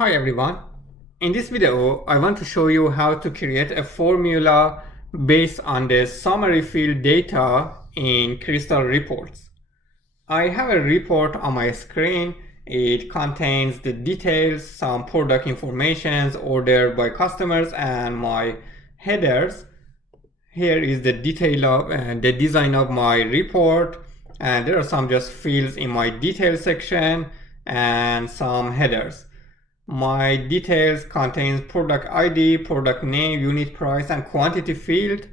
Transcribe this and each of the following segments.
Hi everyone. In this video, I want to show you how to create a formula based on the summary field data in Crystal Reports. I have a report on my screen. It contains the details, some product information ordered by customers, and my headers. Here is the detail of the design of my report, and there are some just fields in my detail section and some headers. My details contains product ID, product name, unit price, and quantity field.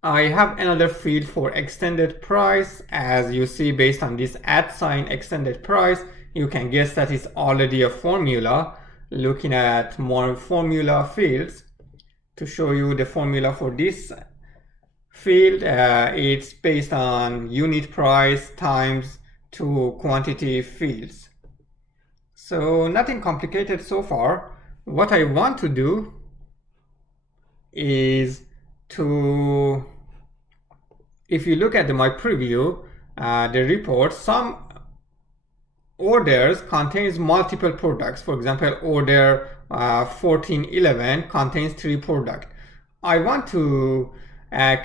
I have another field for extended price. As you see, based on this @ extended price, you can guess that it's already a formula. Looking at more formula fields, to show you the formula for this field, it's based on unit price times 2 quantity fields. So nothing complicated so far. What I want to do is to, if you look at my preview, the report, some orders contains multiple products. For example, order 1411 contains 3 products. I want to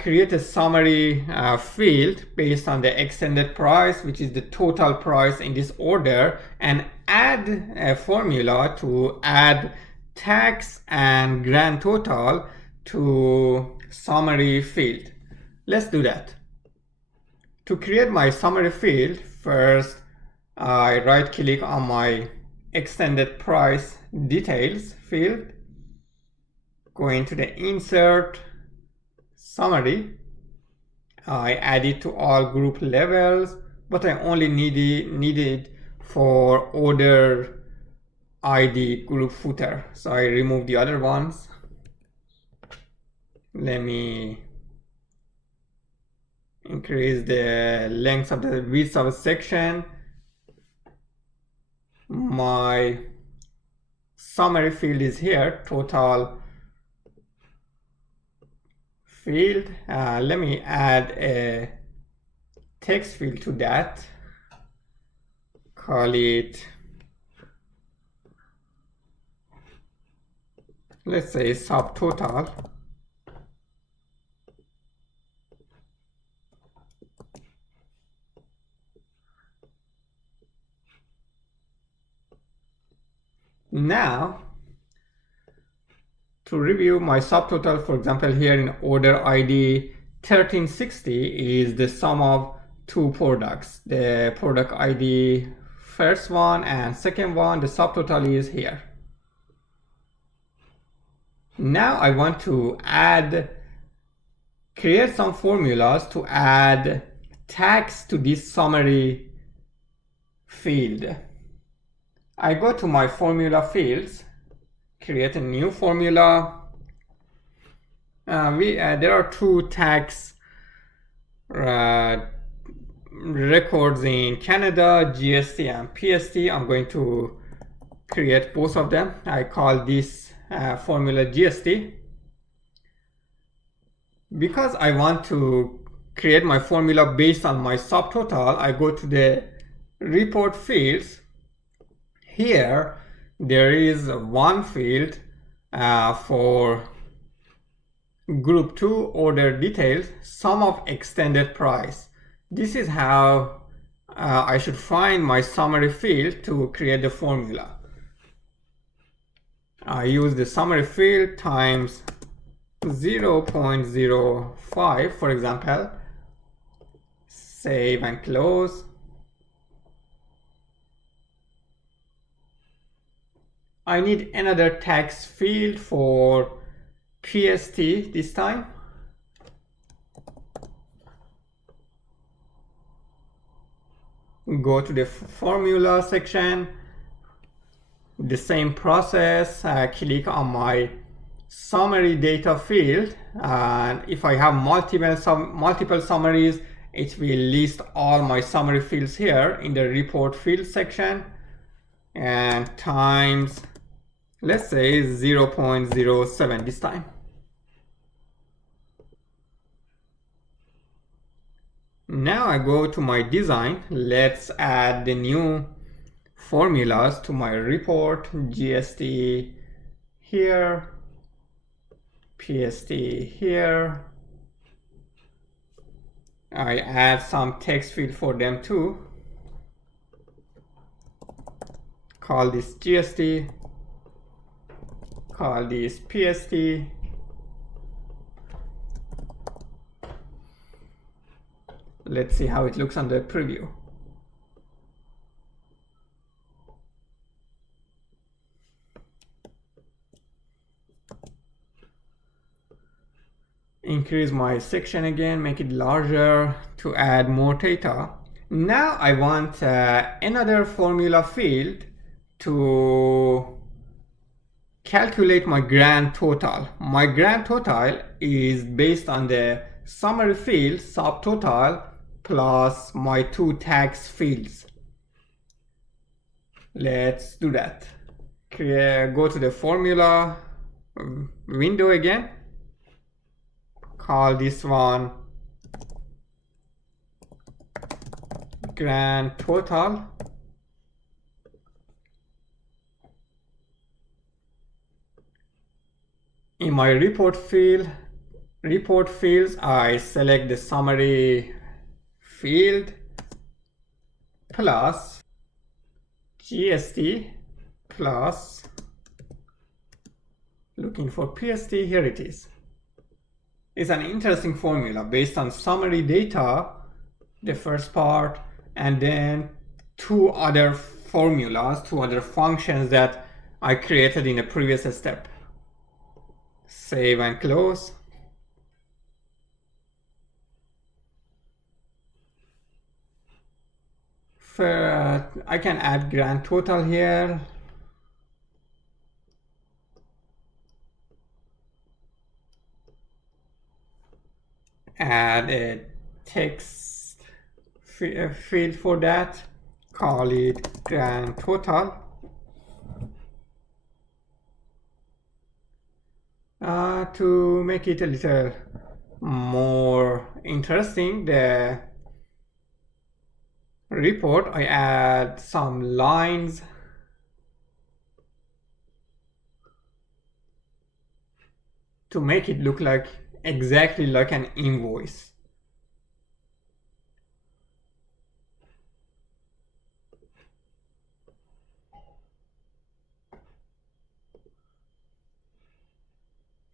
create a summary field based on the extended price, which is the total price in this order, and add a formula to add tax and grand total to summary field. Let's do that. To create my summary field, first I right click on my extended price details field, go into the insert summary. I add it to all group levels, but I only needed for order ID group footer, so I remove the other ones. Let me increase the length of the width of a section. My summary field is here, total field. Let me add a text field to that. Call it, let's say, subtotal. Now, to review my subtotal, for example, here in order ID 1360 is the sum of 2 products. The product ID first one and second one, the subtotal is here. Now I want to create some formulas to add tax to this summary field. I go to my formula fields, create a new formula. There are 2 tax records in Canada, GST and PST. I'm going to create both of them. I call this formula GST. Because I want to create my formula based on my subtotal, I go to the report fields. Here there is one field for group 2 order details, sum of extended price. This is how I should find my summary field to create the formula. I use the summary field times 0.05, for example. Save and close. I need another tax field for PST this time. Go to the formula section. The same process, click on my summary data field, and if I have multiple summaries, it will list all my summary fields here in the report field section, and times, let's say, 0.07 this time. Now I go to my design. Let's add the new formulas to my report. GST here, PST here. I add some text field for them too. Call this GST, call this PST. Let's see how it looks on the preview. Increase my section again, make it larger to add more data. Now I want another formula field to calculate my grand total. My grand total is based on the summary field subtotal plus my two tags fields. Let's do that. Go to the formula window again. Call this one grand total. In my report fields, I select the summary field plus GST plus looking for PST. Here it is. It's an interesting formula based on summary data, the first part, and then two other formulas, two other functions that I created in a previous step. Save and close. I can add grand total here. Add a text field for that. Call it grand total. To make it a little more interesting, the report, I add some lines to make it look like exactly like an invoice.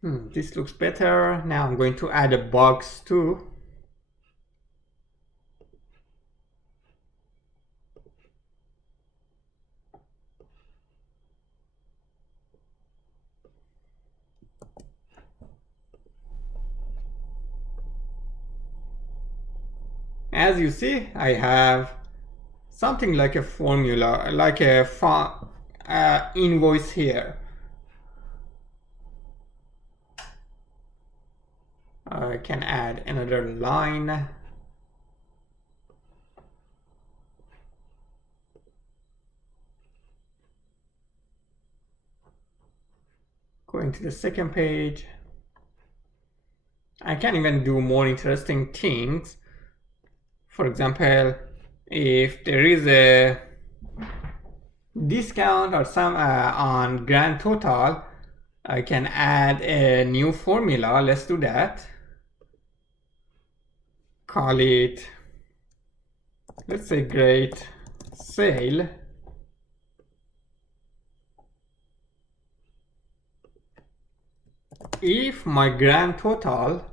This looks better. Now I'm going to add a box too. As you see, I have something like a formula, like a invoice here. I can add another line. Going to the second page. I can even do more interesting things. For example, if there is a discount or some on grand total, I can add a new formula. Let's do that. Call it, let's say, great sale. If my grand total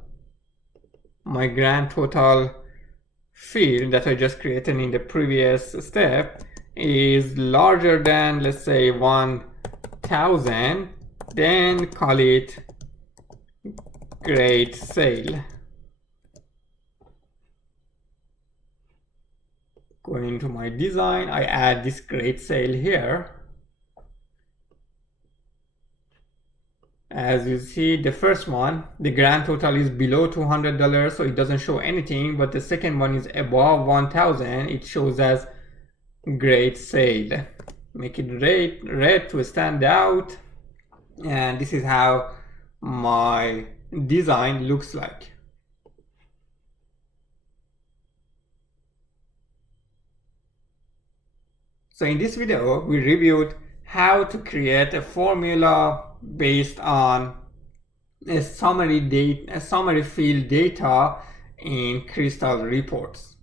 field that I just created in the previous step is larger than, let's say, 1000, then call it great sale. Going to my design, I add this great sale here. As you see, the first one, the grand total is below $200, so it doesn't show anything, but the second one is above 1000, it shows as great sale. Make it red to stand out, and this is how my design looks like. So in this video, we reviewed how to create a formula based on a summary field data in Crystal Reports.